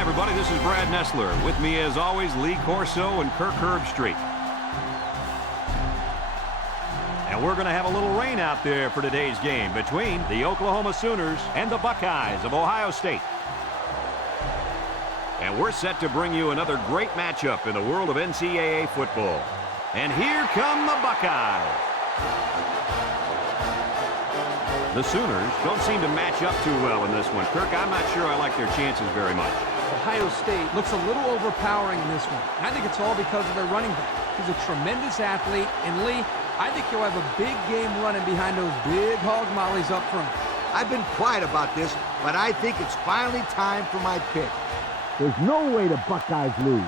Hi, everybody. This is Brad Nessler. With me, as always, Lee Corso and Kirk Herbstreit. And we're going to have a little rain out there for today's game between the Oklahoma Sooners and the Buckeyes of Ohio State. And we're set to bring you another great matchup in the world of NCAA football. And here come the Buckeyes. The Sooners don't seem to match up too well in this one. Kirk, I'm not sure I like their chances very much. Ohio State looks a little overpowering in this one. I think it's all because of their running back. He's a tremendous athlete, and Lee, I think he'll have a big game running behind those big hog mollies up front. I've been quiet about this, but I think it's finally time for my pick. There's no way the Buckeyes lose.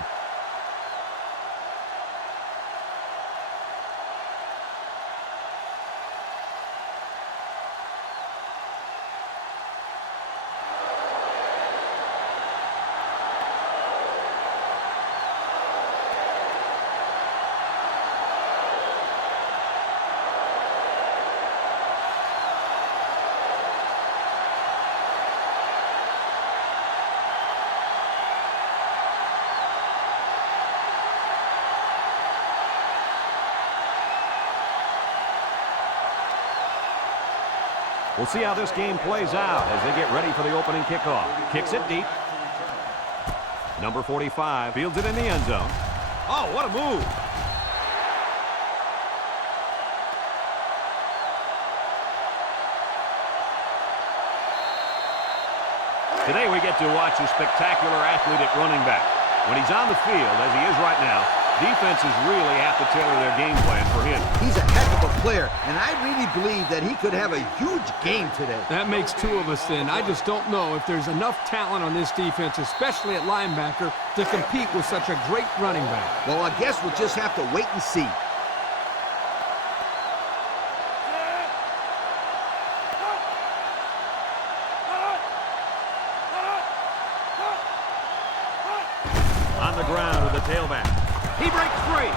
We'll see how this game plays out as they get ready for the opening kickoff. Kicks it deep. Number 45 fields it in the end zone. Oh, what a move. Today we get to watch a spectacular athlete at running back. When he's on the field, as he is right now, defenses really have to tailor their game plan for him. He's a heck of a player, and I really believe that he could have a huge game today. That makes two of us then. I just don't know if there's enough talent on this defense, especially at linebacker, to compete with such a great running back. Well, I guess we'll just have to wait and see. On the ground with the tailback. He breaks free.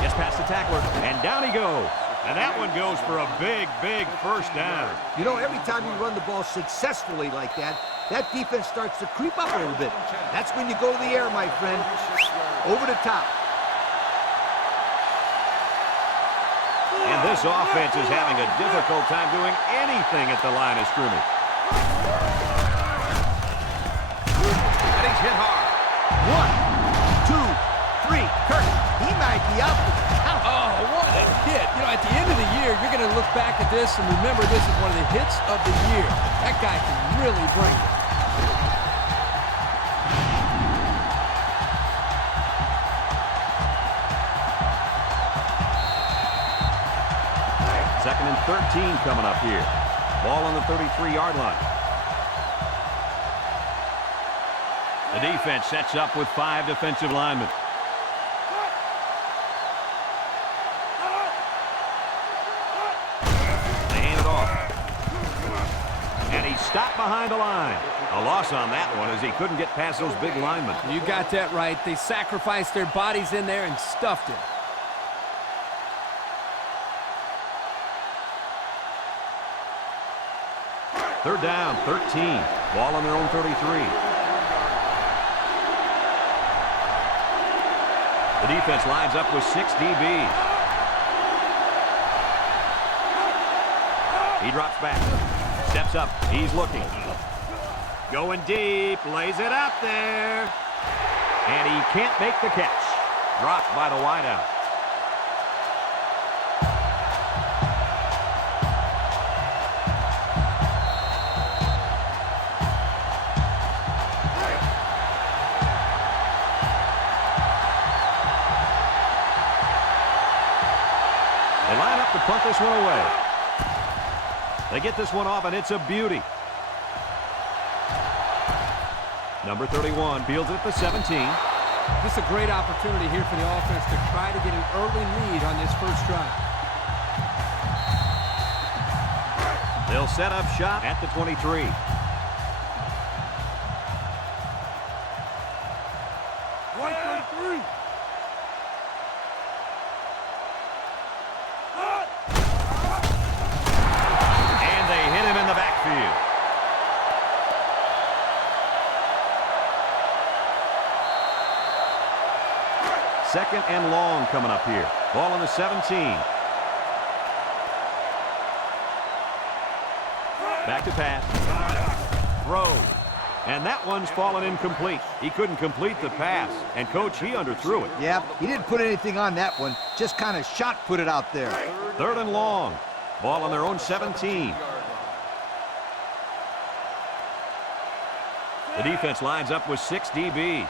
Gets past the tackler, and down he goes. And that one goes for a big, big first down. You know, every time you run the ball successfully like that, that defense starts to creep up a little bit. That's when you go to the air, my friend. Over the top. And this offense is having a difficult time doing anything at the line of scrimmage. And he's hit hard. 1, 2, 3. Kirk, he might be out for the count. Oh, what a hit. You know, at the end of the year, you're going to look back at this and remember this is one of the hits of the year. That guy can really bring it. Second and 13 coming up here. Ball on the 33-yard line. The defense sets up with 5 defensive linemen. They hand it off. And he's stopped behind the line. A loss on that one as he couldn't get past those big linemen. You got that right. They sacrificed their bodies in there and stuffed it. Third down, 13. Ball on their own 33. The defense lines up with 6 DBs. He drops back. Steps up. He's looking. Going deep. Lays it out there. And he can't make the catch. Dropped by the wideout. They line up to punt this one away. They get this one off, and it's a beauty. Number 31 fields it at the 17. This is a great opportunity here for the offense to try to get an early lead on this first drive. They'll set up shop at the 23. 2nd and long coming up here. Ball on the 17. Back to pass. Throw. And that one's fallen incomplete. He couldn't complete the pass. And, Coach, he underthrew it. Yeah, he didn't put anything on that one. Just kind of shot put it out there. 3rd and long. Ball on their own 17. The defense lines up with 6 DBs.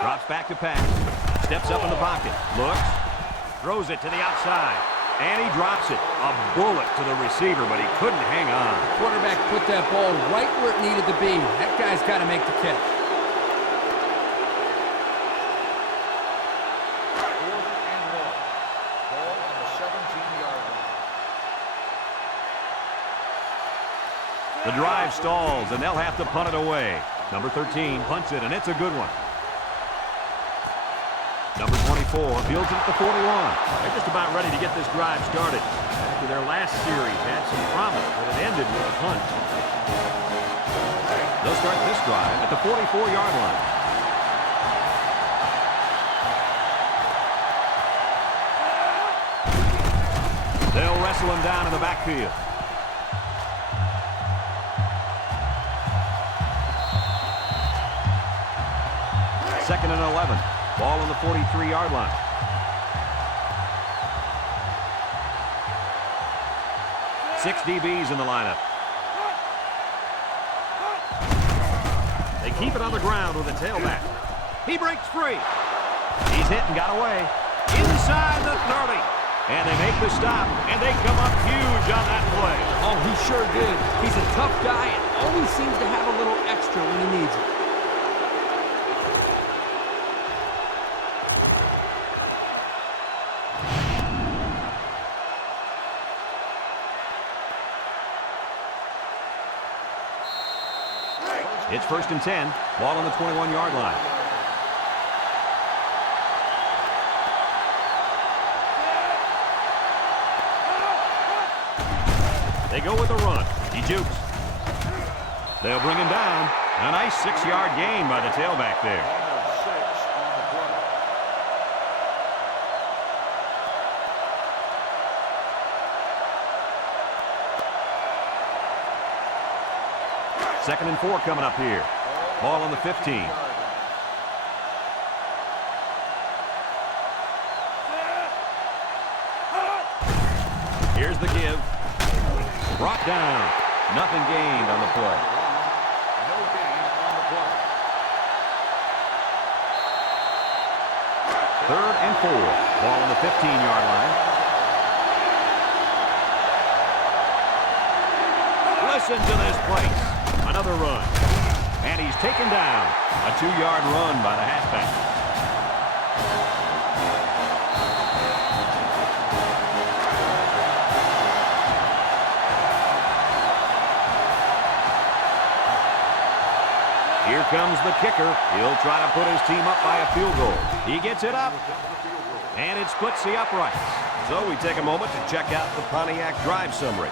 Drops back to pass. Steps up in the pocket. Looks. Throws it to the outside. And he drops it. A bullet to the receiver, but he couldn't hang on. Quarterback put that ball right where it needed to be. That guy's got to make the catch. 4th and long. Ball on the 17-yard line. The drive stalls, and they'll have to punt it away. Number 13 punts it, and it's a good one. Number 24 fields it at the 41. They're just about ready to get this drive started. After their last series had some promise, but it ended with a punt. They'll start this drive at the 44-yard line. They'll wrestle him down in the backfield. Second and 11. Ball on the 43-yard line. Six DBs in the lineup. They keep it on the ground with a tailback. He breaks free. He's hit and got away. Inside the 30. And they make the stop, and they come up huge on that play. Oh, he sure did. He's a tough guy and always seems to have a little extra when he needs it. It's 1st and 10. Ball on the 21-yard line. They go with the run. He jukes. They'll bring him down. A nice 6-yard gain by the tailback there. Almost 6 on the play. Second and 4 coming up here. Ball on the 15. Here's the give. Brought down. Nothing gained on the play. No gain on the play. 3rd and 4. Ball on the 15-yard line. Listen to this place. Another run. And he's taken down. A 2-yard run by the halfback. Here comes the kicker. He'll try to put his team up by a field goal. He gets it up. And it splits the uprights. So we take a moment to check out the Pontiac drive summary.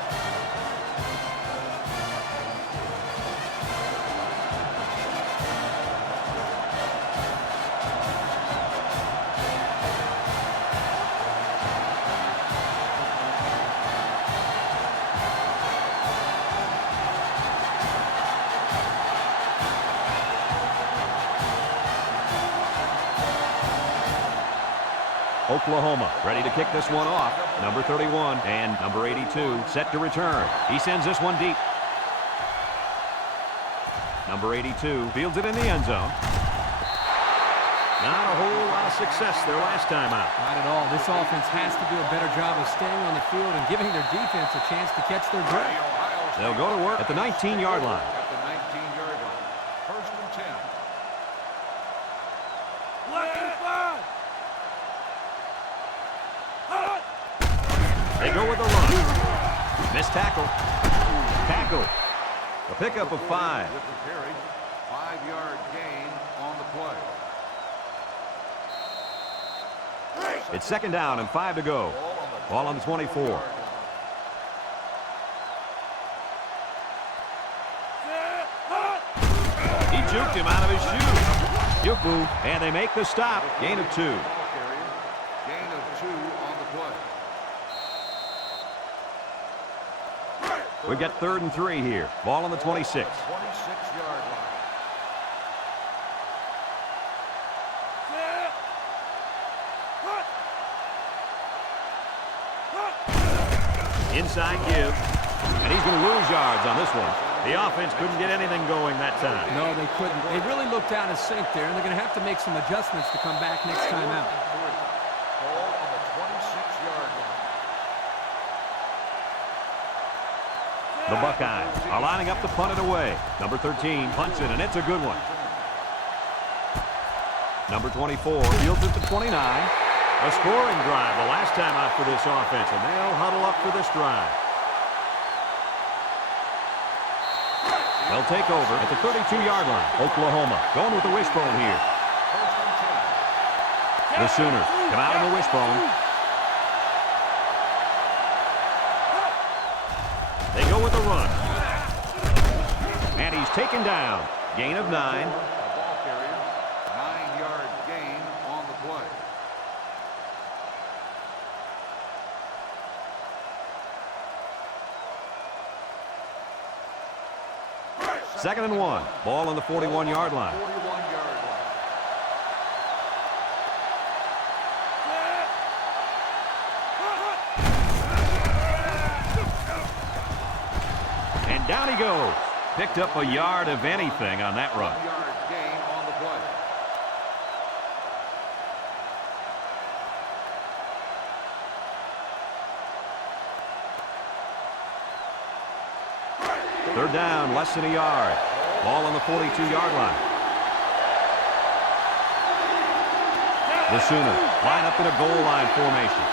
Oklahoma ready to kick this one off. Number 31 and number 82 set to return. He sends this one deep. Number 82 fields it in the end zone. Not a whole lot of success their last time out. Not at all. This offense has to do a better job of staying on the field and giving their defense a chance to catch their breath. They'll go to work at the 19-yard line. At the 19-yard line. 1st and 10. They go with a run. Missed tackle. Tackle. A pickup of 5. With the carry. 5-yard gain on the play. It's 2nd down and 5 to go. Ball on the 24. He juked him out of his shoes. Yufu, and they make the stop. Gain of 2. Ball carrier. Gain of 2 on the play. We've got 3rd and 3 here. Ball on the 26. 26-yard line. Inside give, and he's going to lose yards on this one. The offense couldn't get anything going that time. No, they couldn't. They really looked out of sync there, and they're going to have to make some adjustments to come back next time out. Ball on the 26-yard line. The Buckeyes are lining up to punt it away. Number 13 punts it, and it's a good one. Number 24 fields it to 29. A scoring drive the last time out for this offense, and they'll huddle up for this drive. They'll take over at the 32-yard line. Oklahoma going with the wishbone here. The Sooners come out in the wishbone. They go with the run. And he's taken down. Gain of 9. The ball carrier. 9-yard gain on the play. 2nd and 1. Ball on the 41-yard line. 41-yard line. And down he goes. Picked up a yard of anything on that run. 1-yard gain on the play. Third down, less than a yard. Ball on the 42-yard line. The Sooners line up in a goal line formation.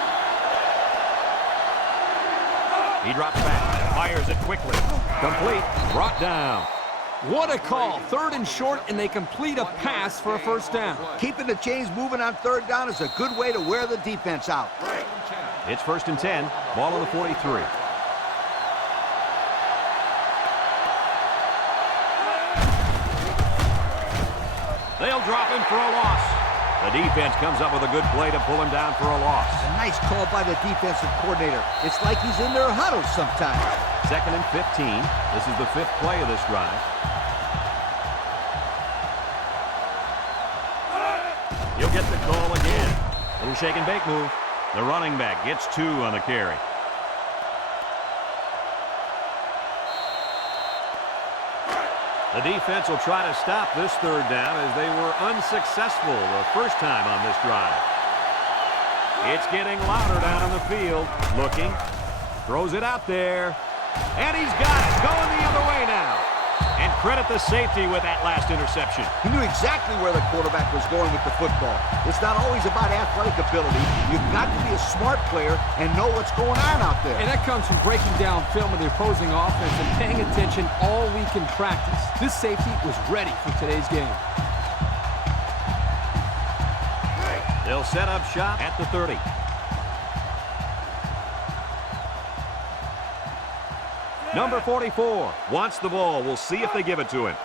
He drops back, fires it quickly. Complete, brought down. What a call. 3rd and short, and they complete a pass for a first down. Keeping the chains moving on 3rd down is a good way to wear the defense out. It's 1st and 10. Ball on the 43. They'll drop him for a loss. The defense comes up with a good play to pull him down for a loss. A nice call by the defensive coordinator. It's like he's in their huddle sometimes. 2nd and 15. This is the 5th play of this drive. You'll get the call again. Little shake and bake move. The running back gets 2 on the carry. The defense will try to stop this 3rd down as they were unsuccessful the first time on this drive. It's getting louder down on the field. Looking. Throws it out there. And he's got it. Going the other way now. And credit the safety with that last interception. He knew exactly where the quarterback was going with the football. It's not always about athletic ability. You've got to be a smart player and know what's going on out there. And that comes from breaking down film of the opposing offense and paying attention all week in practice. This safety was ready for today's game. They'll set up shop at the 30. Number 44 wants the ball. We'll see if they give it to him.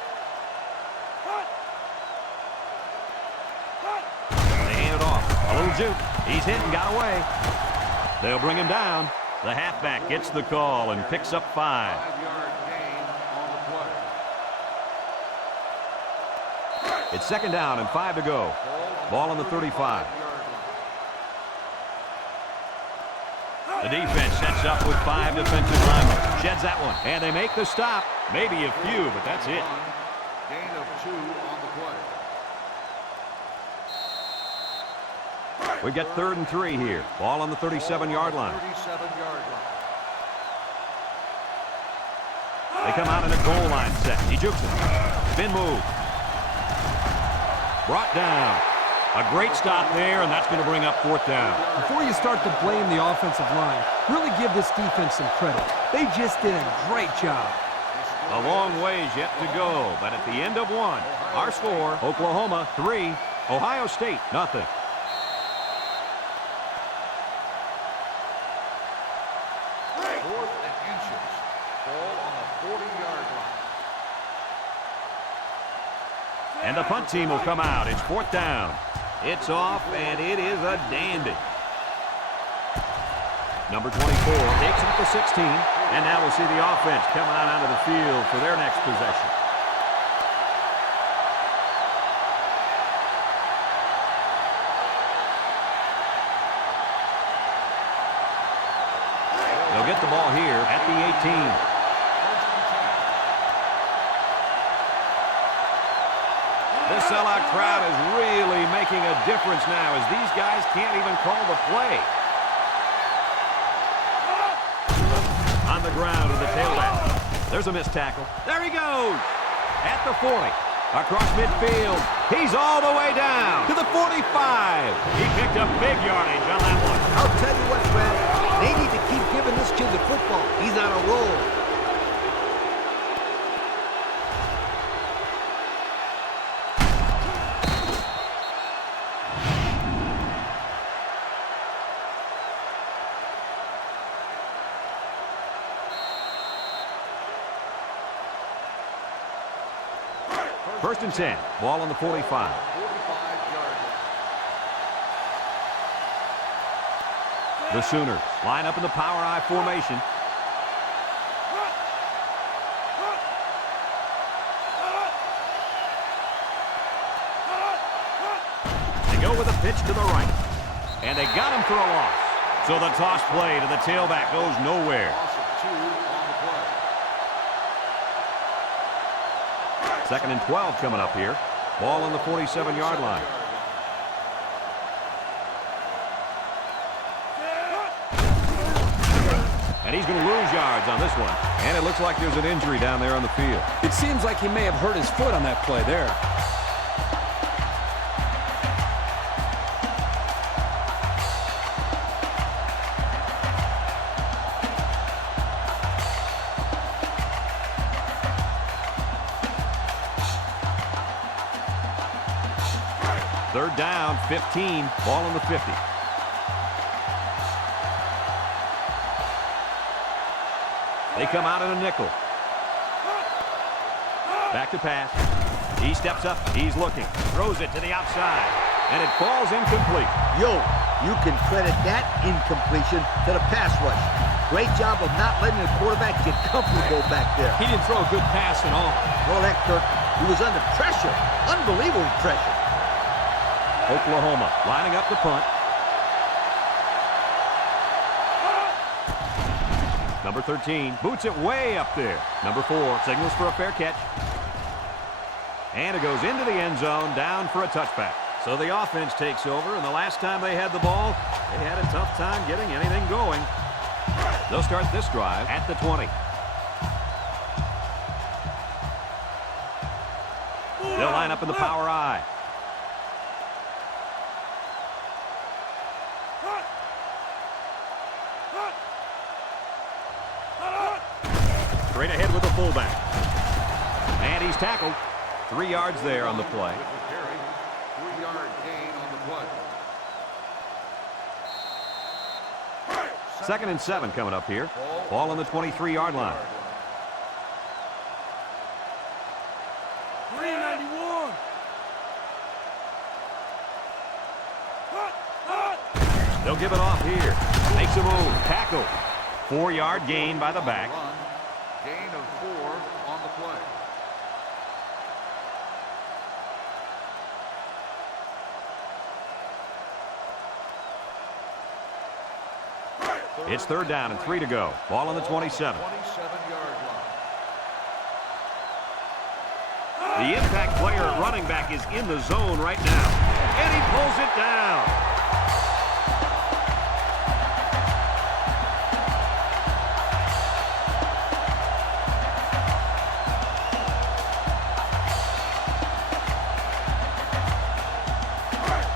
They hand it off. A little juke. He's hit and got away. They'll bring him down. The halfback gets the call and picks up 5. 5-yard gain on the play. It's 2nd down and 5 to go. Ball on the 35. The defense sets up with 5 defensive linemen. Sheds that one. And they make the stop. Maybe a few, but that's it. Gain of 2 on the play. We've got 3rd and 3 here. Ball on the 37-yard line. 37-yard line. They come out in a goal line set. He jukes it. Spin move. Brought down. A great stop there, and that's going to bring up 4th down. Before you start to blame the offensive line, really give this defense some credit. They just did a great job. A long ways yet to go, but at the end of 1, our score, Oklahoma 3, Ohio State nothing. Fourth and inches. Ball on the 40-yard line. And the punt team will come out. It's 4th down. It's off, and it is a dandy. Number 24 takes it at the 16. And now we'll see the offense come out onto the field for their next possession. They'll get the ball here at the 18. This sellout crowd is really making a difference now as these guys can't even call the play. On the ground with the tailback. There's a missed tackle. There he goes. At the 40. Across midfield. He's all the way down to the 45. He picked up big yardage on that one. I'll tell you what, Brad. They need to keep giving this kid the football. He's on a roll. First and 10. Ball on the 45. The Sooners line up in the power I formation. They go with a pitch to the right. And they got him for a loss. So the toss play to the tailback goes nowhere. Second and 12 coming up here. Ball on the 47-yard line. And he's going to lose yards on this one. And it looks like there's an injury down there on the field. It seems like he may have hurt his foot on that play there. Third down, 15. Ball on the 50. They come out in a nickel. Back to pass. He steps up. He's looking. Throws it to the outside. And it falls incomplete. Yo, you can credit that incompletion to the pass rush. Great job of not letting the quarterback get comfortable back there. He didn't throw a good pass at all. Well, that, Kirk, he was under pressure. Unbelievable pressure. Oklahoma lining up the punt. Number 13 boots it way up there. Number 4 signals for a fair catch. And it goes into the end zone, down for a touchback. So the offense takes over, and the last time they had the ball, they had a tough time getting anything going. They'll start this drive at the 20. They'll line up in the power I. Straight ahead with the fullback. And he's tackled. 3 yards there on the play. 3-yard gain on the play. Second and 7 coming up here. Ball on the 23-yard line. 391. They'll give it off here. Makes a move. Tackle. 4-yard gain by the back. Gain of 4 on the play. It's third down and 3 to go. Ball on the 27. 27-yard line. The impact player at running back is in the zone right now. And he pulls it down.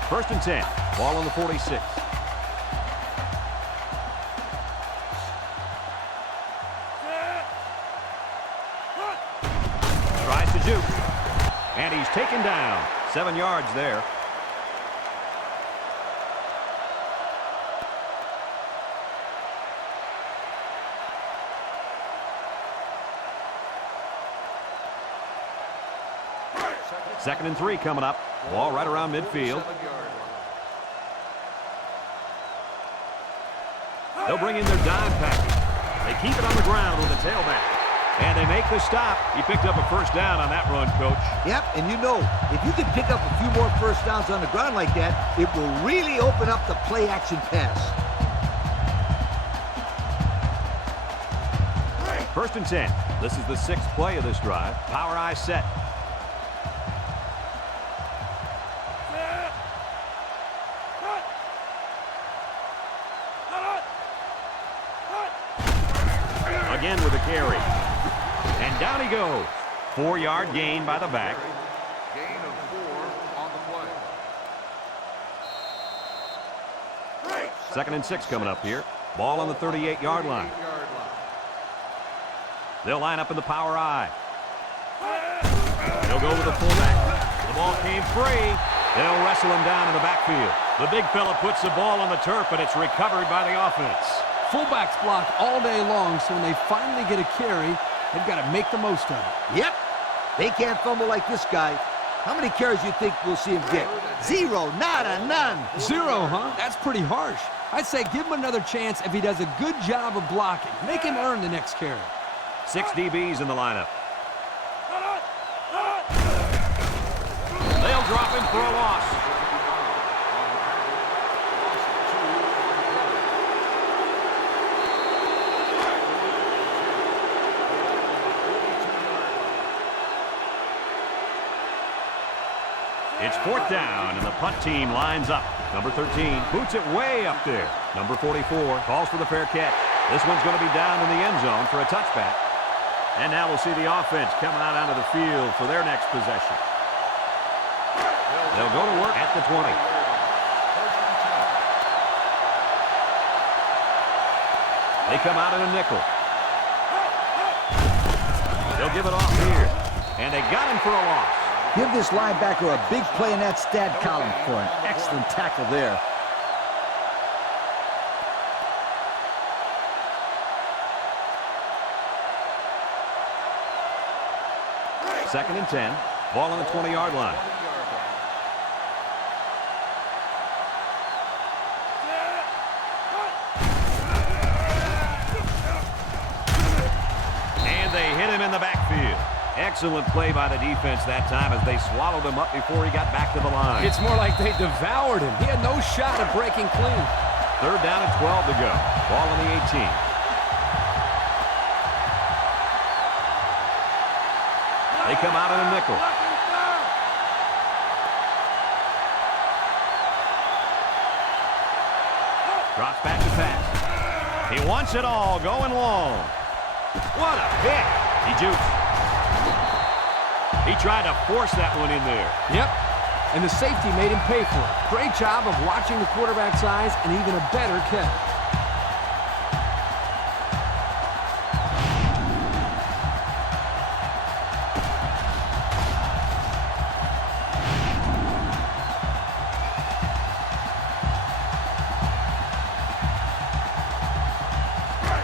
First and 10. Ball on the 46. Tries to juke. And he's taken down. 7 yards there. 2nd and 3 coming up. Ball right around midfield. They'll bring in their dime package. They keep it on the ground with the tailback. And they make the stop. He picked up a first down on that run, Coach. Yep, and you know, if you can pick up a few more first downs on the ground like that, it will really open up the play-action pass. 1st and 10. This is the 6th play of this drive. Power I set. Again with a carry. And down he goes. 4-yard gain by the back. Gain of 4 on the play. 2nd and 6 coming up here. Ball on the 38-yard line. They'll line up in the power I. They'll go with the fullback. The ball came free. They'll wrestle him down in the backfield. The big fella puts the ball on the turf, but it's recovered by the offense. Fullbacks block all day long, so when they finally get a carry, they've got to make the most of it. Yep, they can't fumble like this guy. How many carries do you think we'll see him get? 0, nada, none. 0, huh? That's pretty harsh. I'd say give him another chance if he does a good job of blocking. Make him earn the next carry. 6 DBs in the lineup. They'll drop him for a loss. It's 4th down, and the punt team lines up. Number 13 boots it way up there. Number 44 calls for the fair catch. This one's going to be down in the end zone for a touchback. And now we'll see the offense coming out onto the field for their next possession. They'll go to work at the 20. They come out in a nickel. They'll give it off here. And they got him for a loss. Give this linebacker a big play in that stat column for an excellent tackle there. 2nd and 10. Ball on the 20-yard line. And they hit him in the backfield. Excellent play by the defense that time as they swallowed him up before he got back to the line. It's more like they devoured him. He had no shot at breaking clean. 3rd down and 12 to go. Ball on the 18. They come out in a nickel. Drops back to pass. He wants it all, going long. What a hit. He jukes. He tried to force that one in there. Yep. And the safety made him pay for it. Great job of watching the quarterback's eyes and even a better catch.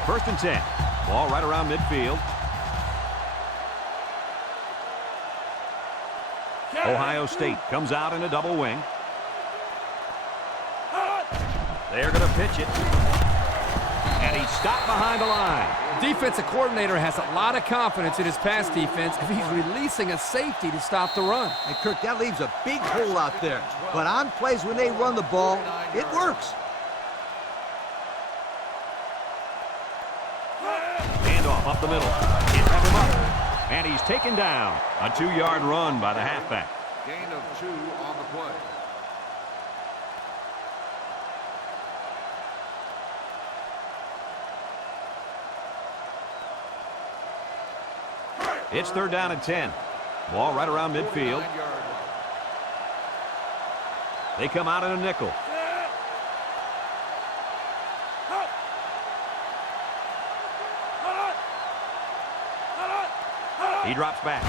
First and 10. Ball right around midfield. Ohio State comes out in a double wing. They're going to pitch it. And he's stopped behind the line. Defensive coordinator has a lot of confidence in his pass defense if he's releasing a safety to stop the run. And Kirk, that leaves a big hole out there. But on plays when they run the ball, it works. Handoff up the middle. He have him up. And he's taken down. A 2-yard run by the halfback. Gain of 2 on the play. It's 3rd down and 10. Ball right around midfield. They come out in a nickel. He drops back.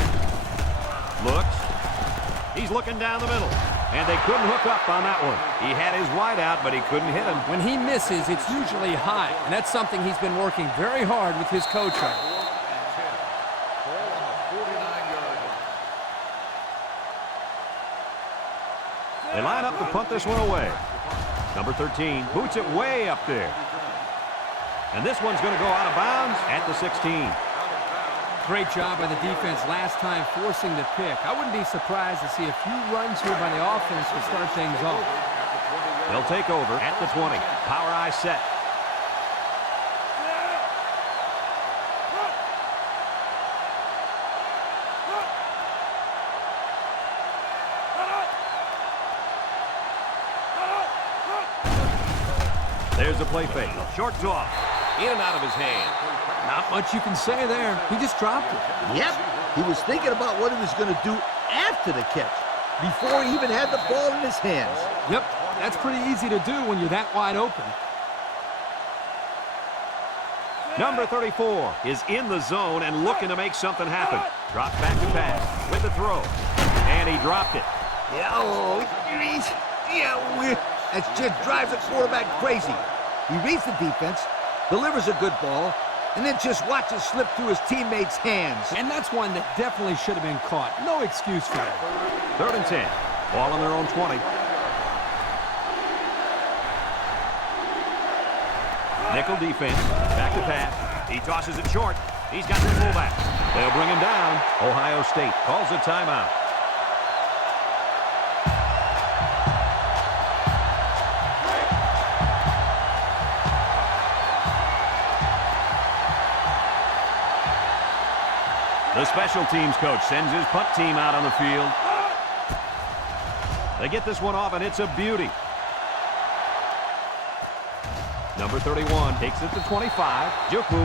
Looks. He's looking down the middle. And they couldn't hook up on that one. He had his wide out, but he couldn't hit him. When he misses, it's usually high. And that's something he's been working very hard with his coach on. They line up to punt this one away. Number 13 boots it way up there. And this one's going to go out of bounds at the 16. Great job by the defense last time forcing the pick. I wouldn't be surprised to see a few runs here by the offense to start things off. They'll take over at the 20. Power eye set. There's a play fake. Short toss. In and out of his hand. Not much you can say there. He just dropped it. Yep, he was thinking about what he was going to do after the catch, before he even had the ball in his hands. Yep, that's pretty easy to do when you're that wide open. Number 34 is in the zone and looking to make something happen. Drops back to pass with the throw. And he dropped it. That just drives the quarterback crazy. He reads the defense, delivers a good ball, and then just watches slip through his teammates' hands. And that's one that definitely should have been caught. No excuse for that. 3rd and 10. Ball on their own 20. Nickel defense. Back to pass. He tosses it short. He's got the fullback. They'll bring him down. Ohio State calls a timeout. The special teams coach sends his punt team out on the field. They get this one off, and it's a beauty. Number 31 takes it to 25. Juku,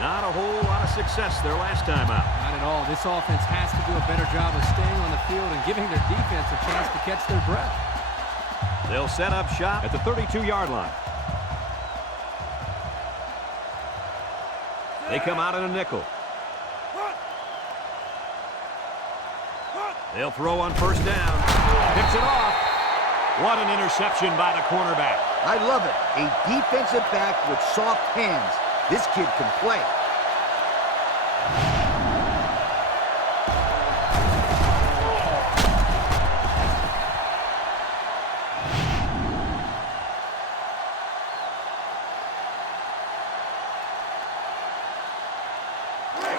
not a whole lot of success their last time out. Not at all. This offense has to do a better job of staying on the field and giving their defense a chance to catch their breath. They'll set up shop at the 32-yard line. They come out in a nickel. They'll throw on 1st down. Picks it off. What an interception by the cornerback. I love it. A defensive back with soft hands. This kid can play.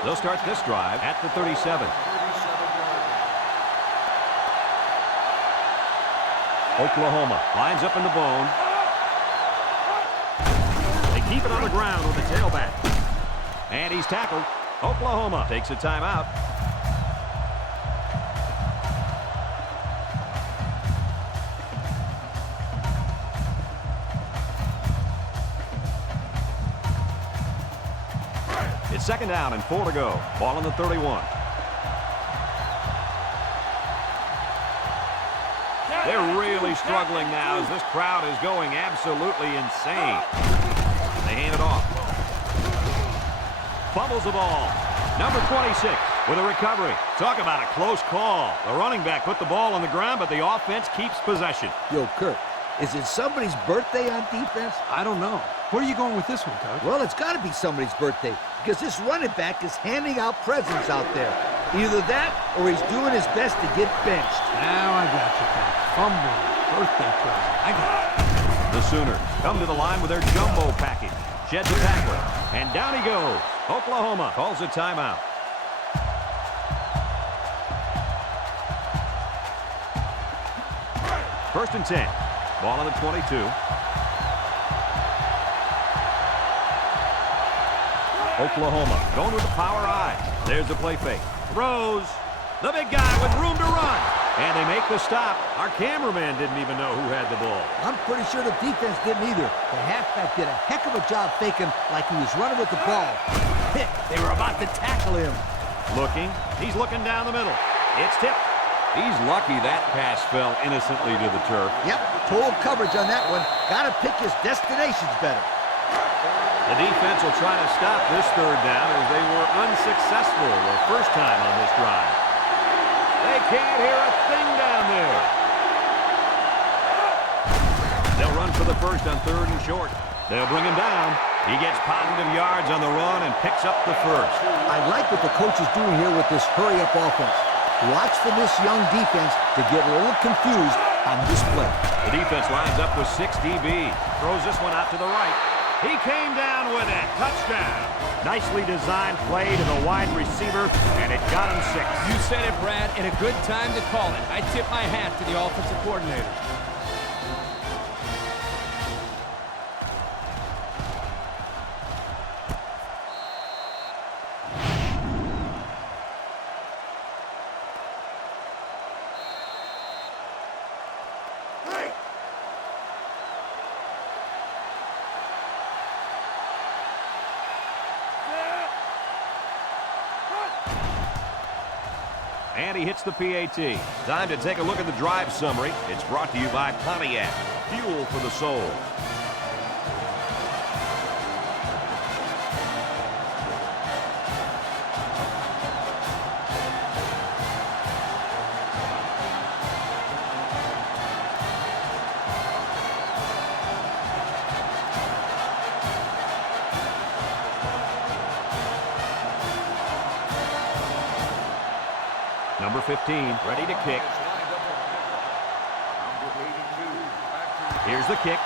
They'll start this drive at the 37. Oklahoma lines up in the bone. They keep it on the ground with the tailback. And he's tackled. Oklahoma takes a timeout. It's 2nd down and 4 to go. Ball on the 31. They're really struggling now as this crowd is going absolutely insane. They hand it off. Fumbles the ball. Number 26 with a recovery. Talk about a close call. The running back put the ball on the ground, but the offense keeps possession. Yo, Kurt, is it somebody's birthday on defense? I don't know. Where are you going with this one, Coach? Well, it's got to be somebody's birthday because this running back is handing out presents out there. Either that or he's doing his best to get benched. Now I got you, Coach. Fumble, birthday present. I got it. The Sooners come to the line with their jumbo package. Sheds a tackler, and down he goes. Oklahoma calls a timeout. First and 10. Ball on the 22. Oklahoma going with the power eye. There's the play fake. Throws. The big guy with room to run. And they make the stop. Our cameraman didn't even know who had the ball. I'm pretty sure the defense didn't either. The halfback did a heck of a job faking like he was running with the ball. Pick. They were about to tackle him. Looking. He's looking down the middle. It's tipped. He's lucky that pass fell innocently to the turf. Yep, total coverage on that one. Got to pick his destinations better. The defense will try to stop this 3rd down as they were unsuccessful the first time on this drive. They can't hear a thing down there. They'll run for the first on 3rd and short. They'll bring him down. He gets positive yards on the run and picks up the first. I like what the coach is doing here with this hurry-up offense. Watch for this young defense to get a little confused on this play. The defense lines up with 6 DB. Throws this one out to the right. He came down with it. Touchdown. Nicely designed play to the wide receiver, and it got him 6. You said it, Brad, and a good time to call it. I tip my hat to the offensive coordinator. And he hits the PAT. Time to take a look at the drive summary. It's brought to you by Pontiac. Fuel for the soul. Number 15, ready to kick. Here's the kick.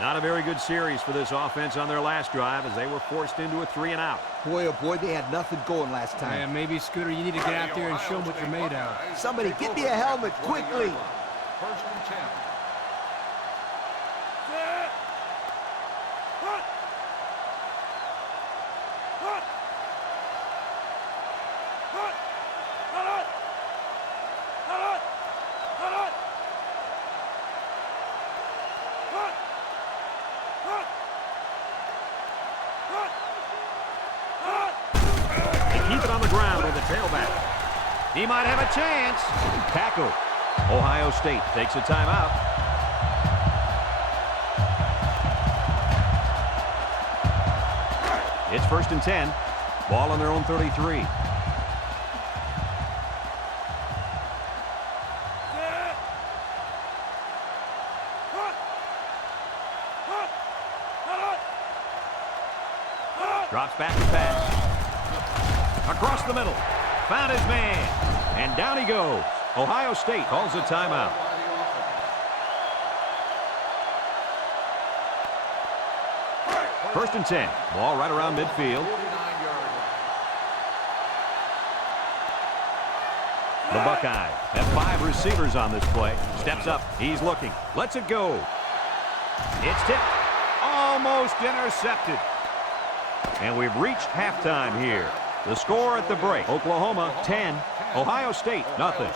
Not a very good series for this offense on their last drive as they were forced into a 3-and-out. Boy, oh boy, they had nothing going last time. Yeah, maybe, Scooter, you need to get out there and show them what you're made out of. Somebody get me a helmet quickly. First and 10. Keep it on the ground with the tailback. He might have a chance. Tackle. Ohio State takes a timeout. It's first and 10. Ball on their own 33. Drops back to pass. Across the middle. Found his man. And down he goes. Ohio State calls a timeout. First and 10. Ball right around midfield. The Buckeyes have 5 receivers on this play. Steps up. He's looking. Lets it go. It's tipped. Almost intercepted. And we've reached halftime here. The score at the break, Oklahoma 10, Ohio State nothing.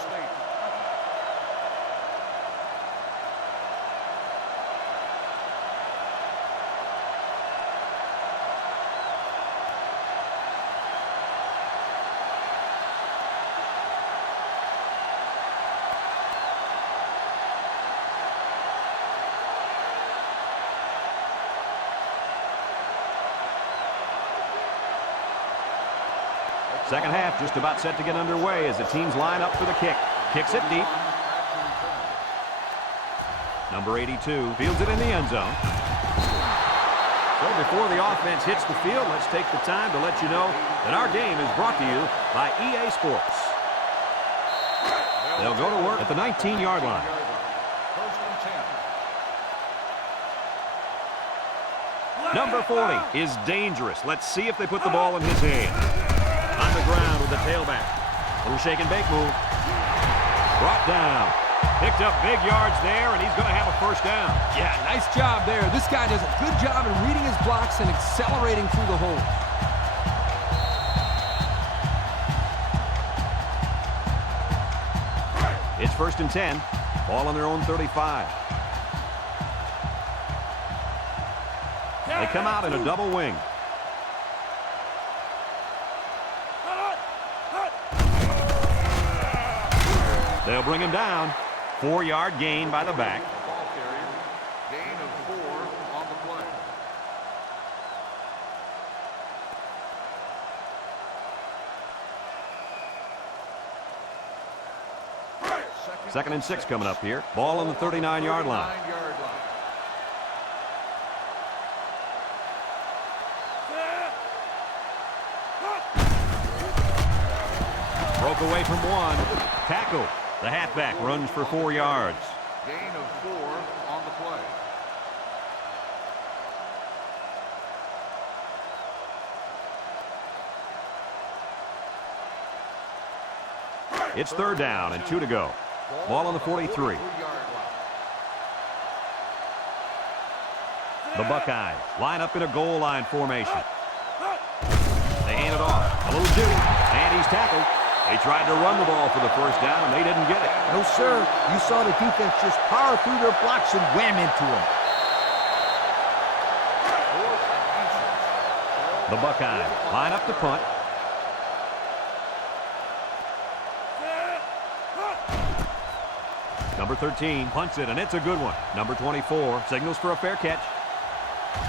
Second half just about set to get underway as the teams line up for the kick. Kicks it deep. Number 82 fields it in the end zone. So before the offense hits the field, let's take the time to let you know that our game is brought to you by EA Sports. They'll go to work at the 19-yard line. First and 10. Number 40 is dangerous. Let's see if they put the ball in his hand. On the ground with the tailback. Little shake and bake move. Brought down. Picked up big yards there, and he's going to have a first down. Yeah, nice job there. This guy does a good job in reading his blocks and accelerating through the hole. It's first and 10. Ball on their own 35. They come out in a double wing. They'll bring him down. 4-yard gain by the back. Ball carrier. Gain of 4 on the play. Second and 6 coming up here. Ball on the 39-yard line. Broke away from one. Tackle. The halfback runs for 4 yards. Gain of 4 on the play. It's 3rd down and 2 to go. Ball on the 43. The Buckeyes line up in a goal line formation. They hand it off. A little due, and he's tackled. They tried to run the ball for the 1st down. They didn't get it. No, sir. You saw the defense just power through their blocks and wham into them. The Buckeyes line up to punt. Number 13 punts it, and it's a good one. Number 24 signals for a fair catch.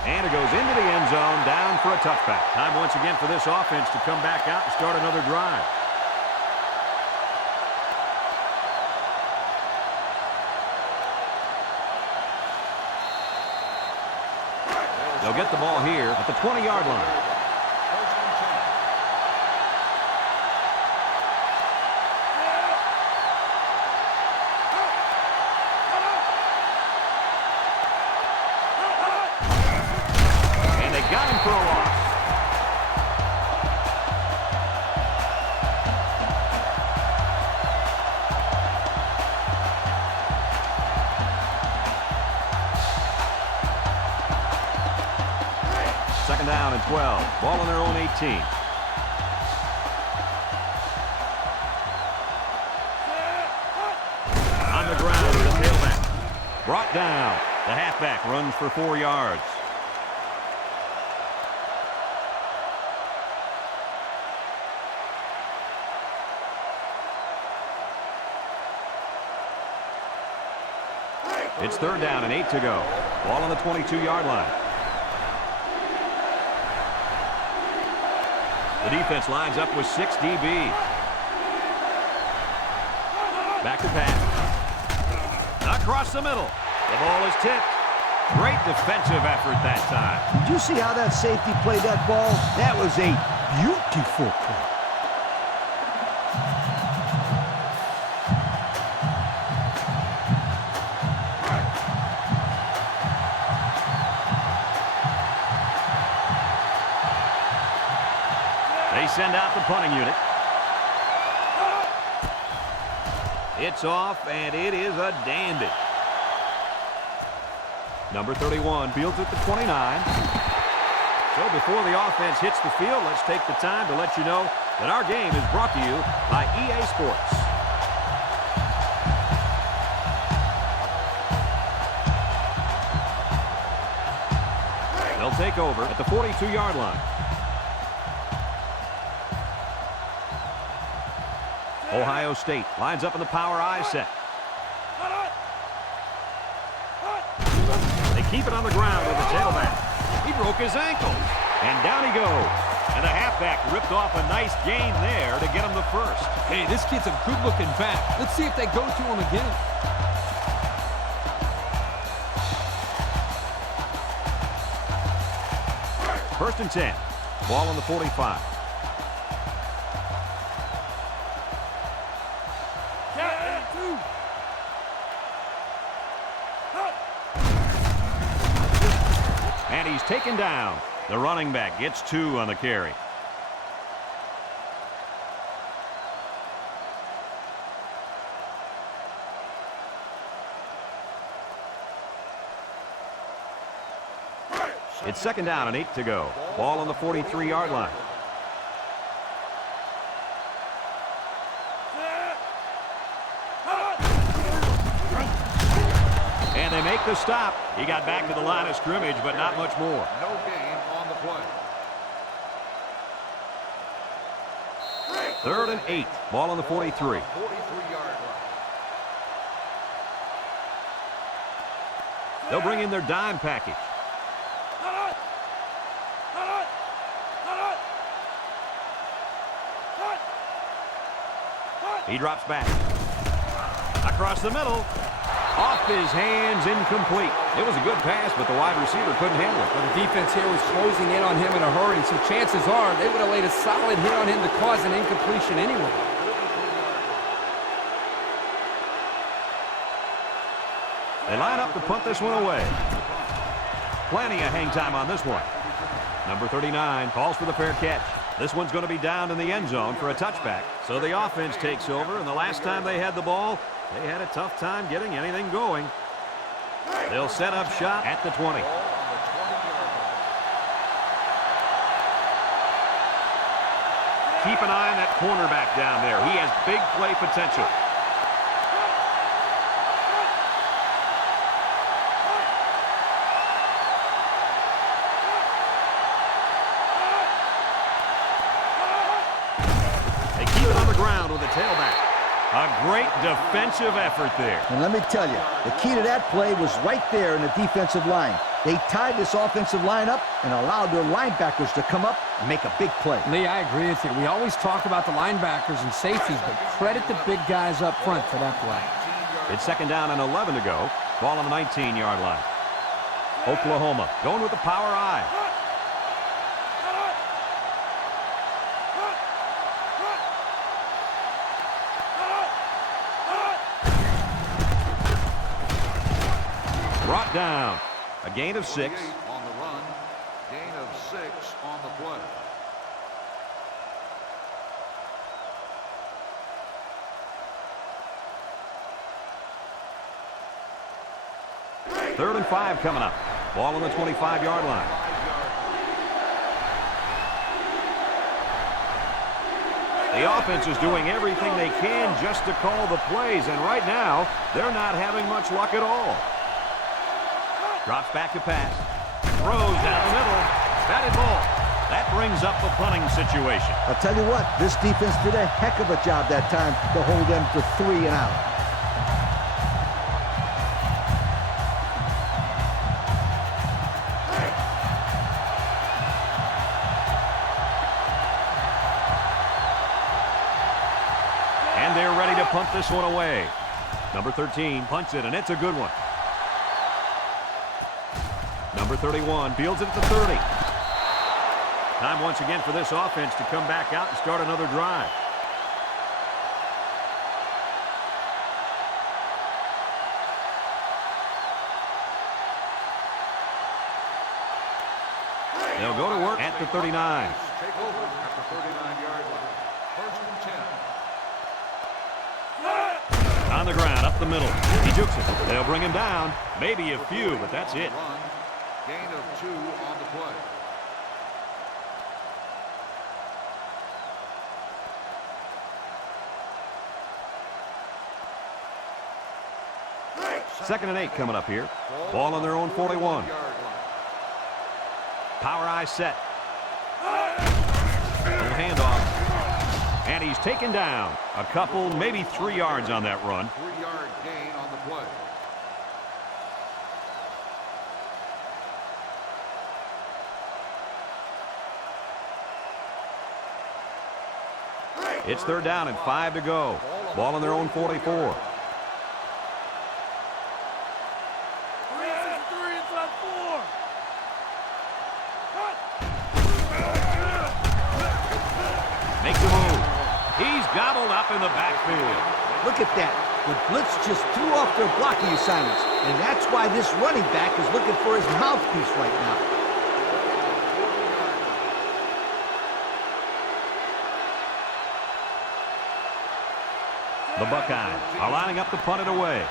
And it goes into the end zone, down for a touchback. Time once again for this offense to come back out and start another drive. They'll get the ball here at the 20-yard line. Got him for a loss. Second down and 12. Ball on their own 18. On the ground with the tailback. Brought down. The halfback runs for 4 yards. It's 3rd down and 8 to go. Ball on the 22-yard line. The defense lines up with 6 DBs. Back to pass. Across the middle. The ball is tipped. Great defensive effort that time. Did you see how that safety played that ball? That was a beautiful play. They send out the punting unit. It's off, and it is a dandy. Number 31 fields at the 29. So before the offense hits the field, let's take the time to let you know that our game is brought to you by EA Sports. They'll take over at the 42-yard line. Ohio State lines up in the power I set. They keep it on the ground with the tailback. He broke his ankle, and down he goes. And the halfback ripped off a nice gain there to get him the first. Hey, this kid's a good-looking back. Let's see if they go to him again. First and 10. Ball on the 45. And he's taken down. The running back gets 2 on the carry. It's 2nd down and 8 to go. Ball on the 43-yard line. And they make the stop. He got back to the line of scrimmage, but not much more. No gain on the play. 3rd and 8. Ball on the 43. 43-yard line. They'll bring in their dime package. He drops back. Across the middle. Off his hands, incomplete. It was a good pass, but the wide receiver couldn't handle it. Well, the defense here was closing in on him in a hurry, so chances are they would have laid a solid hit on him to cause an incompletion anyway. They line up to punt this one away. Plenty of hang time on this one. Number 39 calls for the fair catch. This one's going to be down in the end zone for a touchback. So the offense takes over, and the last time they had the ball, they had a tough time getting anything going. They'll set up shop at the 20. Keep an eye on that cornerback down there. He has big play potential. They keep it on the ground with a tailback. A great defensive effort there. And let me tell you, the key to that play was right there in the defensive line. They tied this offensive line up and allowed their linebackers to come up and make a big play. Lee, I agree with you. We always talk about the linebackers and safeties, but credit the big guys up front for that play. It's second down and 11 to go. Ball on the 19-yard line. Oklahoma going with the power I. Brought down. A gain of 6. On the run. Gain of 6 on the play. Third and 5 coming up. Ball on the 25-yard line. The offense is doing everything they can just to call the plays, and right now, they're not having much luck at all. Drops back to pass. Throws down the middle. Batted ball. That brings up the punting situation. I'll tell you what, this defense did a heck of a job that time to hold them to 3 and out. And they're ready to punt this one away. Number 13 punts it, and it's a good one. Number 31 fields it at the 30. Time once again for this offense to come back out and start another drive. They'll go to work at the 39. Take over at the 39-yard line. First and 10. On the ground, up the middle. He jukes it. They'll bring him down. Maybe a few, but that's it. Run. Gain of 2 on the play. Second and 8 coming up here. Ball on their own 41. Power I set. Little handoff. And he's taken down. A couple, maybe 3 yards on that run. 3-yard gain on the play. It's third down and 5 to go. Ball on their own 44. Makes a move. He's gobbled up in the backfield. Look at that. The blitz just threw off their blocking assignments, and that's why this running back is looking for his mouthpiece right now. The Buckeyes are lining up to punt it away.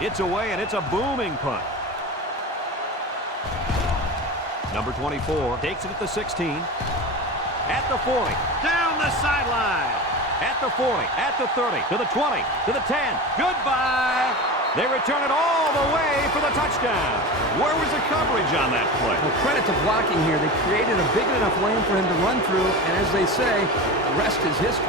It's away, and it's a booming punt. Number 24 takes it at the 16. At the 40. Down the sideline. At the 40. At the 30. To the 20. To the 10. Goodbye. They return it all the way for the touchdown. Where was the coverage on that play? Well, credit to blocking here. They created a big enough lane for him to run through, and as they say, the rest is history.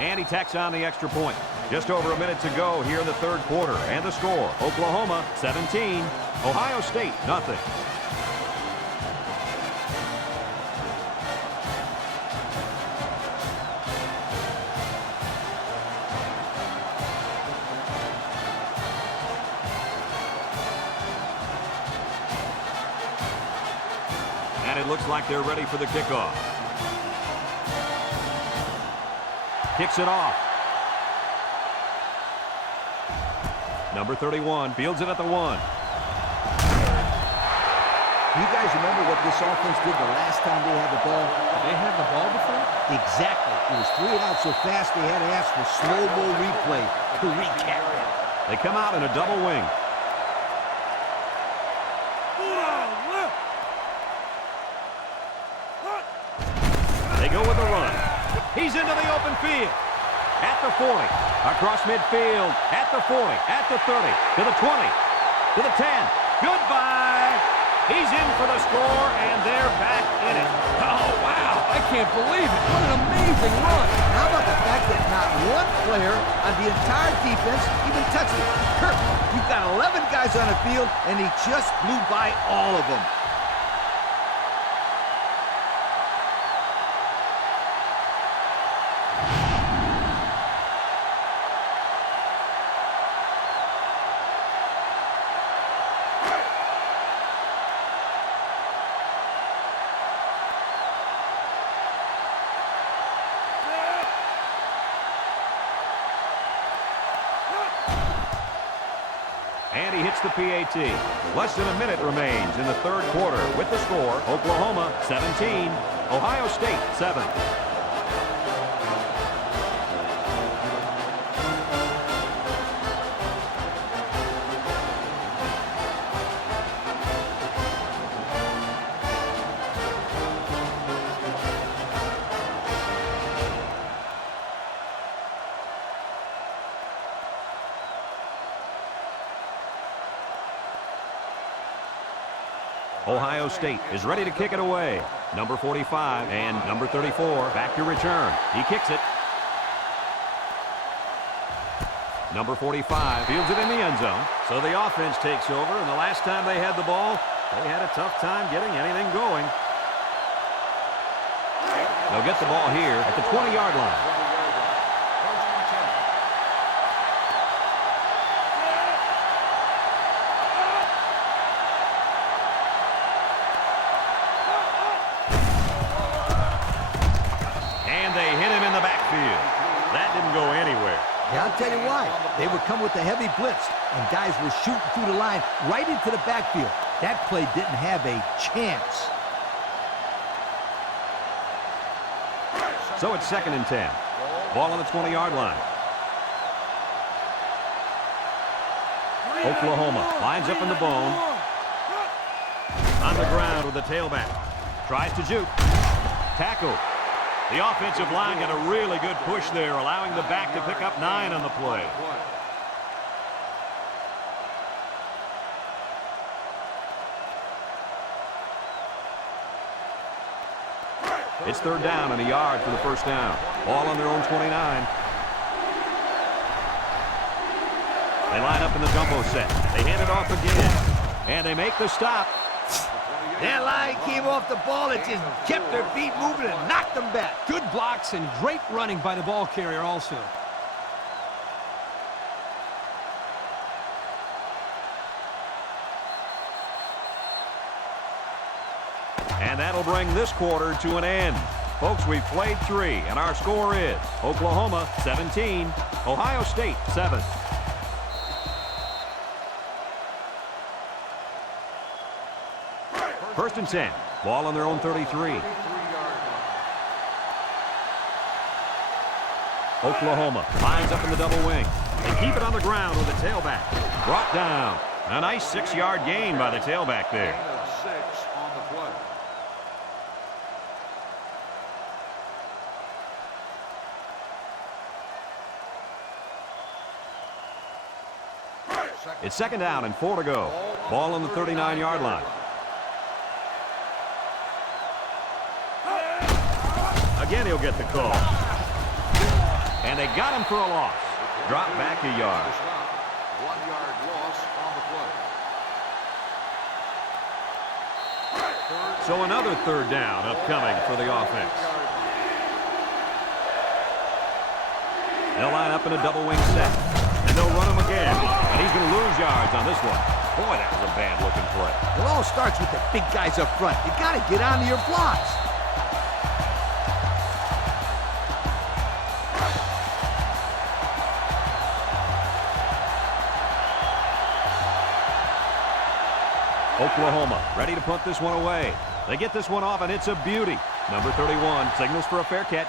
And he tacks on the extra point. Just over a minute to go here in the third quarter. And the score, Oklahoma 17, Ohio State nothing. And it looks like they're ready for the kickoff. Kicks it off. Number 31 fields it at the 1. You guys remember what this offense did the last time they had the ball? They had the ball before? Exactly. It was 3 and out so fast they had to ask for slow-mo replay to recap it. They come out in a double wing. They go with the run. He's into the open field. At the 40. Across midfield. At the 40. At the 30. To the 20. To the 10. Goodbye. He's in for the score, and they're back in it. Oh, wow. I can't believe it. What an amazing run. How about the fact that not one player on the entire defense even touched it? Kirk, you've got 11 guys on the field, and he just blew by all of them. And he hits the PAT. Less than a minute remains in the third quarter with the score, Oklahoma 17, Ohio State 7. Ohio State is ready to kick it away. Number 45 and number 34 back to return. He kicks it. Number 45 fields it in the end zone. So the offense takes over, and the last time they had the ball, they had a tough time getting anything going. They'll get the ball here at the 20-yard line. They hit him in the backfield. That didn't go anywhere. Yeah, I'll tell you why. They would come with the heavy blitz, and guys were shooting through the line right into the backfield. That play didn't have a chance. So it's 2nd and 10. Ball on the 20-yard line. Oklahoma lines up in the bone. On the ground with the tailback. Tries to juke. Tackle. The offensive line got a really good push there, allowing the back to pick up 9 on the play. It's 3rd down and a yard for the first down. Ball on their own 29. They line up in the jumbo set. They hand it off again, and they make the stop. That line came off the ball. It just kept their feet moving and knocked them back. Good blocks and great running by the ball carrier also. And that'll bring this quarter to an end. Folks, we've played 3, and our score is Oklahoma 17, Ohio State 7. First and 10. Ball on their own 33. Oklahoma lines up in the double wing. They keep it on the ground with the tailback. Brought down. A nice 6-yard gain by the tailback there. 6 on the play. It's 2nd down and 4 to go. Ball on the 39-yard line. Again, he'll get the call. And they got him for a loss. Drop back a yard. 1-yard loss on the play. So another 3rd down upcoming for the offense. They'll line up in a double wing set. And they'll run him again. And he's going to lose yards on this one. Boy, that was a bad-looking play. It all starts with the big guys up front. You got to get onto your blocks. Oklahoma ready to punt this one away. They get this one off, and it's a beauty. Number 31 signals for a fair catch.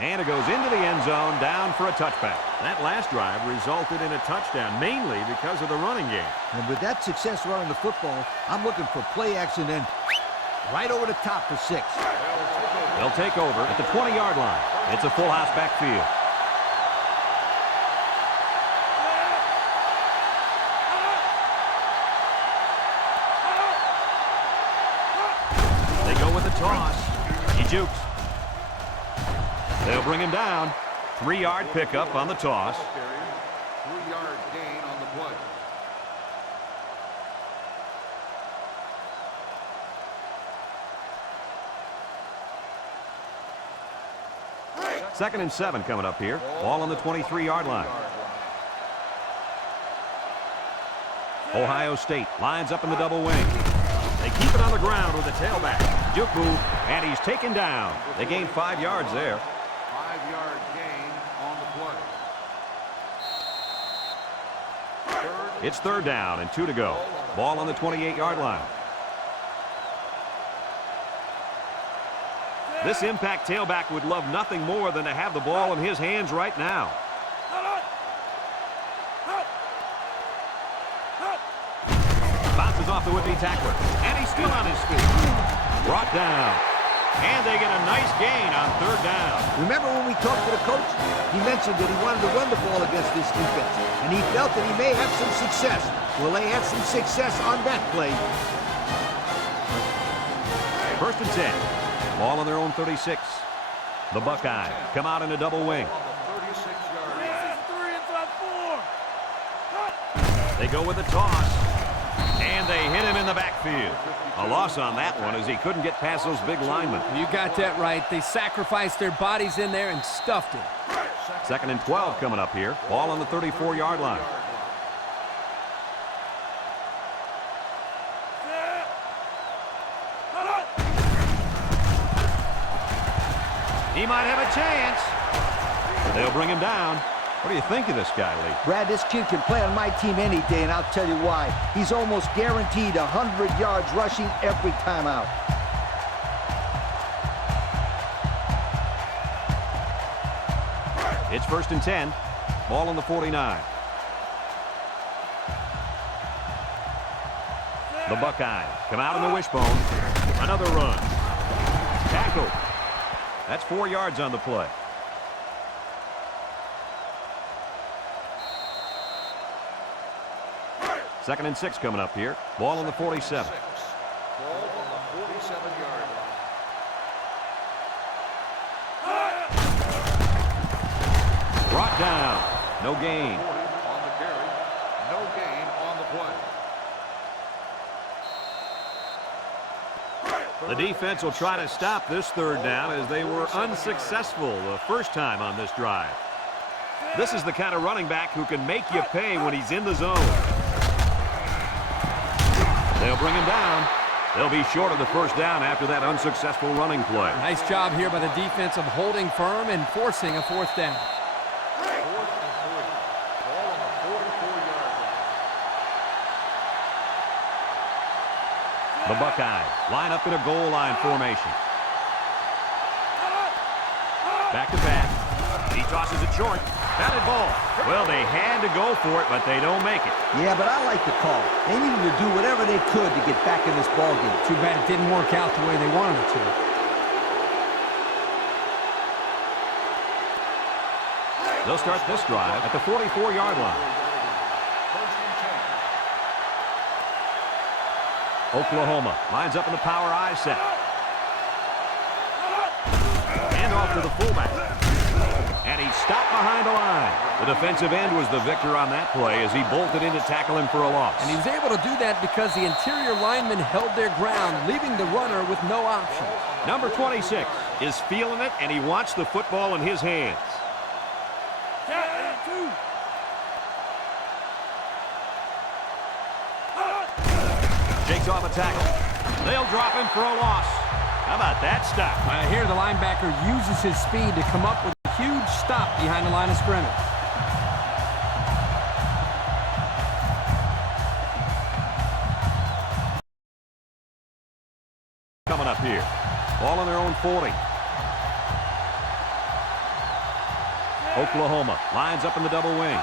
And it goes into the end zone, down for a touchback. That last drive resulted in a touchdown, mainly because of the running game. And with that success running the football, I'm looking for play action and right over the top for 6. They'll take over at the 20-yard line. It's a full house backfield. They go with a toss. He jukes. They'll bring him down. 3-yard pickup on the toss. 3-yard gain on the play. Second and 7 coming up here. Ball on the 23-yard line. Ohio State lines up in the double wing. They keep it on the ground with the tailback. Juke move, and he's taken down. They gain 5 yards there. 5-yard gain on the play. It's third down and 2 to go. Ball on the 28-yard line. This impact tailback would love nothing more than to have the ball in his hands right now. Bounces off the would-be tackler, and he's still on his feet. Brought down, and they get a nice gain on third down. Remember when we talked to the coach? He mentioned that he wanted to run the ball against this defense, and he felt that he may have some success. Well, they had some success on that play. First and 10. Ball on their own 36. The Buckeyes come out in a double wing. They go with a toss, and they hit him in the backfield. A loss on that one as he couldn't get past those big linemen. You got that right. They sacrificed their bodies in there and stuffed it. Second and 12 coming up here. Ball on the 34-yard line. He might have a chance. They'll bring him down. What do you think of this guy, Lee? Brad, this kid can play on my team any day, and I'll tell you why. He's almost guaranteed 100 yards rushing every time out. It's first and 10. Ball on the 49. The Buckeyes come out in the wishbone. Another run. Tackle. That's 4 yards on the play. Second and 6 coming up here. Ball on the 47. Ball on the 47-yard line. Brought down. No gain. 40 on the carry. No gain on the play. The defense will try to stop this third down as they were unsuccessful the first time on this drive. This is the kind of running back who can make you pay when he's in the zone. They'll bring him down. They'll be short of the first down after that unsuccessful running play. Nice job here by the defense of holding firm and forcing a fourth down. Fourth and 3. Ball on the 44-yard line. The Buckeyes line up in a goal line formation. Back to pass. He tosses it short. Batted ball. Well, they had to go for it, but they don't make it. Yeah, but I like the call. They needed to do whatever they could to get back in this ball game. Too bad it didn't work out the way they wanted it to. They'll start this drive at the 44-yard line. First and 10. Oklahoma lines up in the power I set. And off to the fullback. And he stopped behind the line. The defensive end was the victor on that play as he bolted in to tackle him for a loss. And he was able to do that because the interior linemen held their ground, leaving the runner with no option. Number 26 is feeling it, and he wants the football in his hands. Shakes off a tackle. They'll drop him for a loss. How about that stop? Here the linebacker uses his speed to come up with a huge stop behind the line of scrimmage. Coming up here. Ball on their own 40. Oklahoma lines up in the double wing.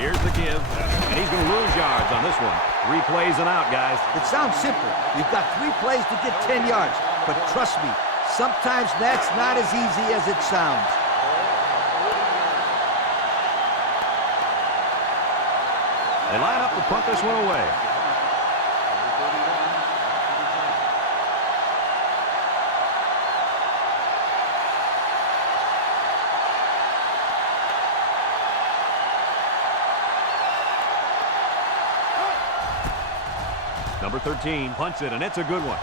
Here's the give, and he's going to lose yards on this one. 3 plays and out, guys. It sounds simple. You've got 3 plays to get 10 yards. But trust me, sometimes that's not as easy as it sounds. They line up to punt this one away. Number 13 punts it, and it's a good one.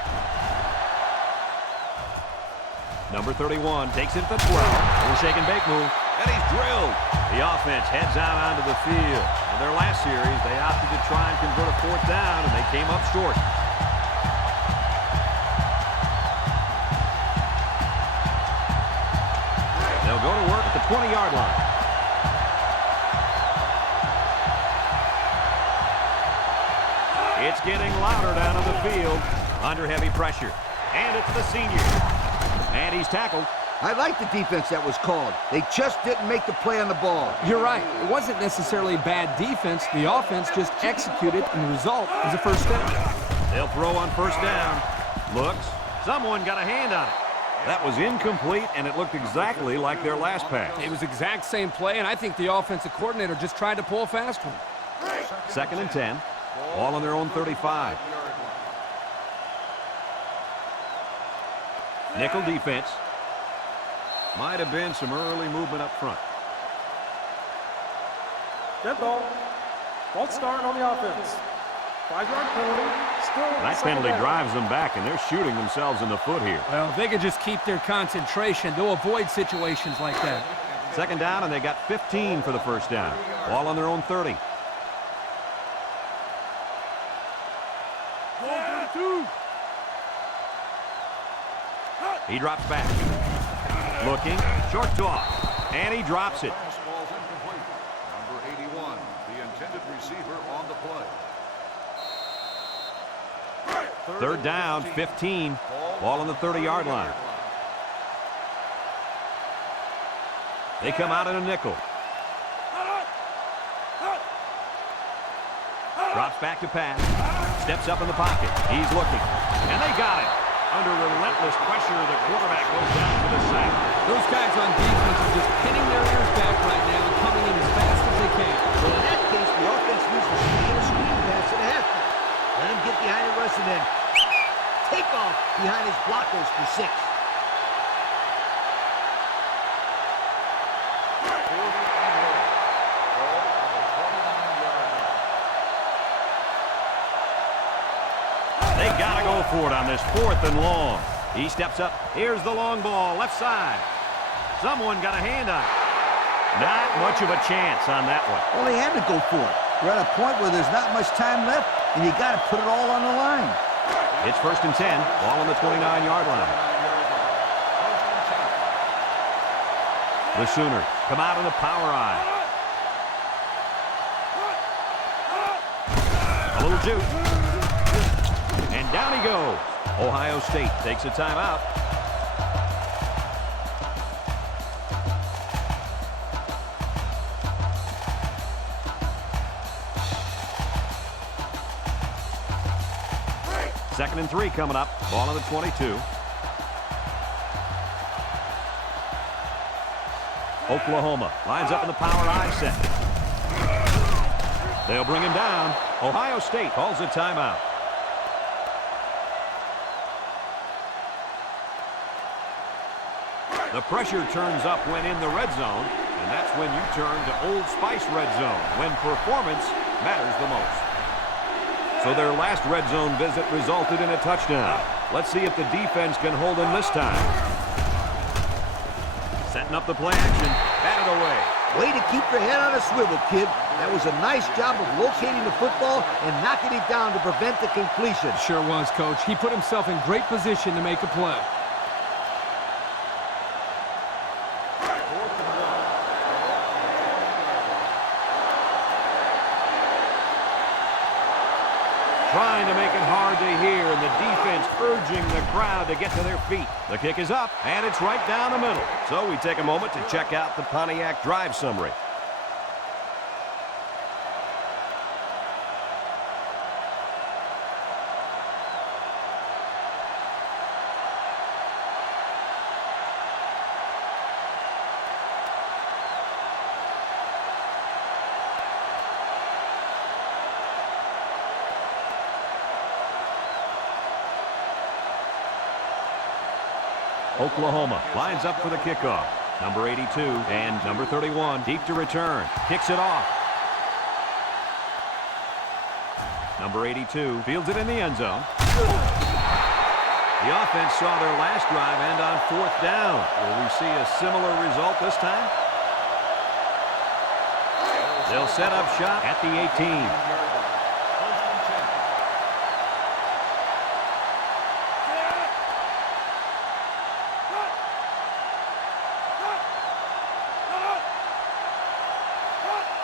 Number 31 takes it to 12. Little shake and bake move, and he's drilled. The offense heads out onto the field. In their last series, they opted to try and convert a 4th down, and they came up short. They'll go to work at the 20-yard line. It's getting louder down on the field under heavy pressure. And it's the senior. And he's tackled. I like the defense that was called. They just didn't make the play on the ball. You're right. It wasn't necessarily bad defense. The offense just executed, and the result was a first down. They'll throw on 1st down. Looks. Someone got a hand on it. That was incomplete, and it looked exactly like their last pass. It was the exact same play, and I think the offensive coordinator just tried to pull a fast one. 2nd and 10. Ball on their own 35. Nickel defense. Might have been some early movement up front. Dead ball. False start on the offense. 5-yard penalty. Still That penalty drives them back, and they're shooting themselves in the foot here. Well, if they could just keep their concentration, they'll avoid situations like that. 2nd down, and they got 15 for the 1st down. Ball on their own 30. He drops back. Looking. Short toss. And he drops it. Pass ball's incomplete. Number 81, the intended receiver on the play. 3rd down, 15. Ball on the 30-yard line. They come out in a nickel. Drops back to pass. Steps up in the pocket. He's looking. And they got it. Under relentless pressure, the quarterback goes down for the sack. Those guys on defense are just pinning their ears back right now and coming in as fast as they can. So in that case, the offense uses a screen pass at halftime. Let him get behind the rush and then take off behind his blockers for 6. They got to go for it on this 4th and long. He steps up. Here's the long ball, left side. Someone got a hand on it. Not much of a chance on that one. Well, they had to go for it. We're at a point where there's not much time left, and you got to put it all on the line. It's 1st and 10. Ball on the 29-yard line. The Sooners come out in the power eye. A little juke. And down he goes. Ohio State takes a timeout. Second and 3 coming up. Ball on the 22. Oklahoma lines up in the power I set. They'll bring him down. Ohio State calls a timeout. The pressure turns up when in the red zone, and that's when you turn to Old Spice red zone, when performance matters the most. So their last red zone visit resulted in a touchdown. Let's see if the defense can hold him this time. Setting up the play action. Batted away. Way to keep your head on a swivel, kid. That was a nice job of locating the football and knocking it down to prevent the completion. Sure was, Coach. He put himself in great position to make a play. Trying to make it hard to hear, and the defense urging the crowd to get to their feet. The kick is up, and it's right down the middle. So we take a moment to check out the Pontiac drive summary. Oklahoma lines up for the kickoff. Number 82 and number 31 deep to return. Kicks it off. Number 82 fields it in the end zone. The offense saw their last drive end on 4th down. Will we see a similar result this time? They'll set up shop at the 18.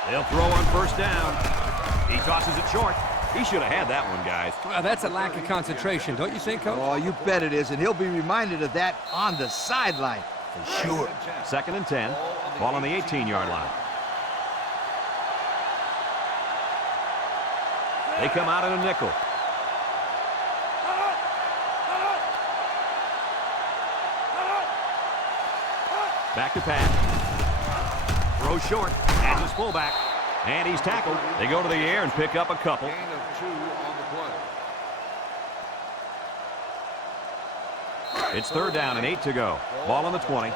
They'll throw on 1st down. He tosses it short. He should have had that one, guys. Well, that's a lack of concentration, don't you think, Coach? Oh, you bet it is, and he'll be reminded of that on the sideline for sure. 2nd and 10. Ball on the 18-yard line. They come out in a nickel. Back to pass. Throw short. Has his fullback. And he's tackled. They go to the air and pick up a couple. Gain of 2 on the play. It's 3rd down and 8 to go. Ball on the 20.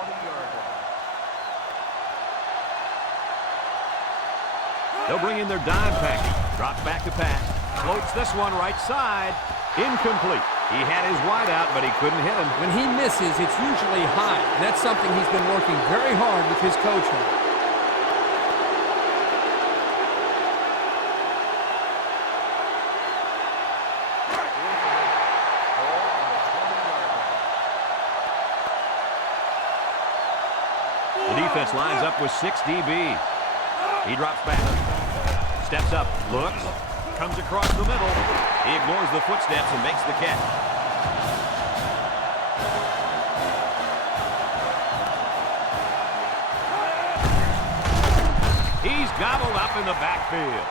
They'll bring in their dime package. Drops back to pass. Floats this one right side. Incomplete. He had his wide out, but he couldn't hit him. When he misses, it's usually high. And that's something he's been working very hard with his coach on. Defense lines up with 6 DBs. He drops back. Steps up. Looks. Comes across the middle. He ignores the footsteps and makes the catch. He's gobbled up in the backfield.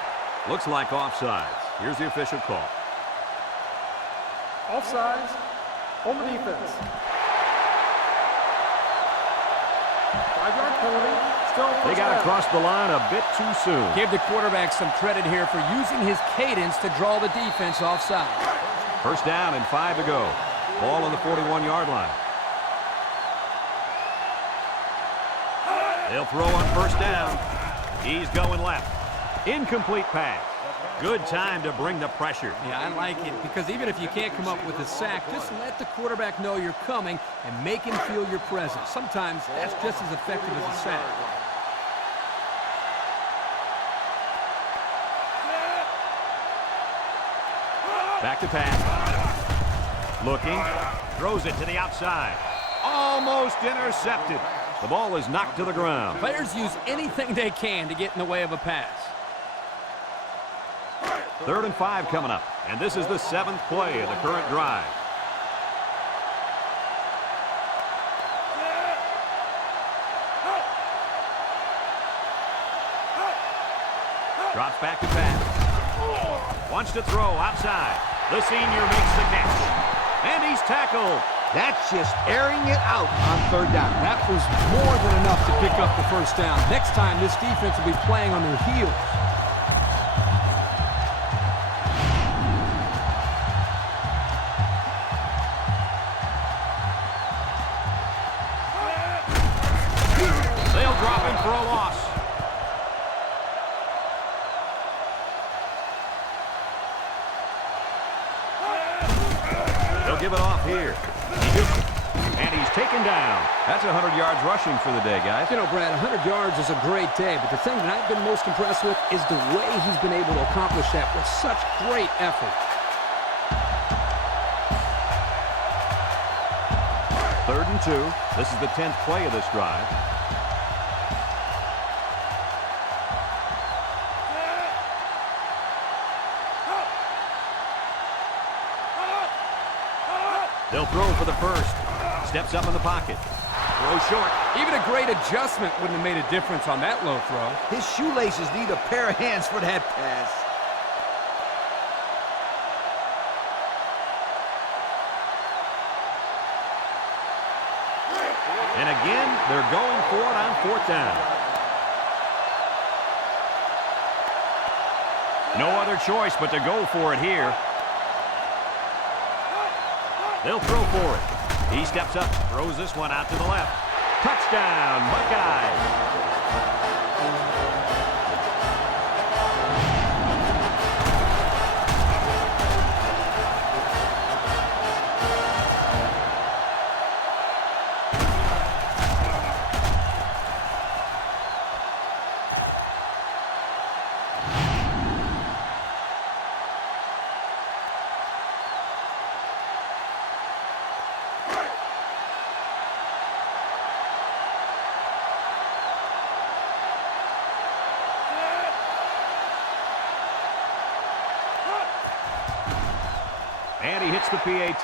Looks like offsides. Here's the official call. Offsides on the defense. 5-yard penalty. Still They got across the line a bit too soon. Give the quarterback some credit here for using his cadence to draw the defense offside. 1st down and 5 to go. Ball on the 41-yard line. They'll throw on 1st down. He's going left. Incomplete pass. Good time to bring the pressure. Yeah, I like it because even if you can't come up with a sack, just let the quarterback know you're coming and make him feel your presence. Sometimes that's just as effective as a sack. Back to pass. Looking. Throws it to the outside. Almost intercepted. The ball is knocked to the ground. Players use anything they can to get in the way of a pass. 3rd and 5 coming up. And this is the 7th play of the current drive. Drops back to pass. Wants to throw outside. The senior makes the catch. And he's tackled. That's just airing it out on 3rd down. That was more than enough to pick up the 1st down. Next time, this defense will be playing on their heels. They'll drop him for a loss. They'll give it off here. And he's taken down. That's 100 yards rushing for the day, guys. You know, Brad, 100 yards is a great day, but the thing that I've been most impressed with is the way he's been able to accomplish that with such great effort. Third and 2. This is the 10th play of this drive. They'll throw for the first. Steps up in the pocket. Throw short. Even a great adjustment wouldn't have made a difference on that low throw. His shoelaces need a pair of hands for that pass. And again, they're going for it on 4th down. No other choice but to go for it here. They'll throw for it. He steps up, throws this one out to the left. Touchdown, Buckeyes. And he hits the PAT.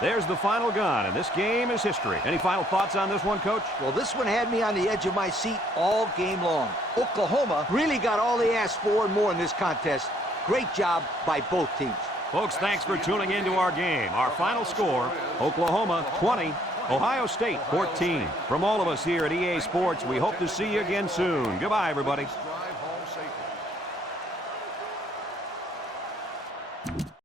There's the final gun, and this game is history. Any final thoughts on this one, Coach? Well, this one had me on the edge of my seat all game long. Oklahoma really got all they asked for and more in this contest. Great job by both teams. Folks, thanks for tuning into our game. Our final score, Oklahoma 20, Ohio State 14. From all of us here at EA Sports, we hope to see you again soon. Goodbye, everybody.